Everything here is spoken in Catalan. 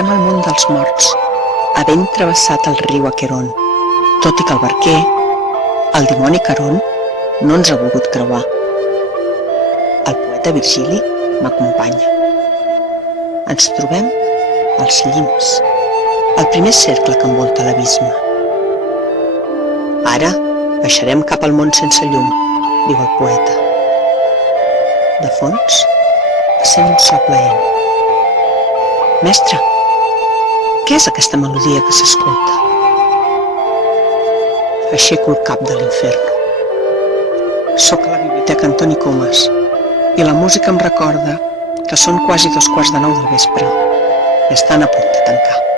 Viatjarem al món dels morts, havent travessat el riu Aqueron, tot i que el barquer, el dimoni Caron, no ens ha volgut creuar. El poeta Virgili m'acompanya. Ens trobem als llims, al primer cercle que envolta l'abisme. Ara baixarem cap al món sense llum, diu el poeta. De fons, sent un so plaent. Mestre, què és aquesta melodia que s'escolta? Aixeco el cap de l'inferno. Soc a la biblioteca Antoni Comas i la música em recorda que són quasi 2:15 del vespre i estan a punt de tancar.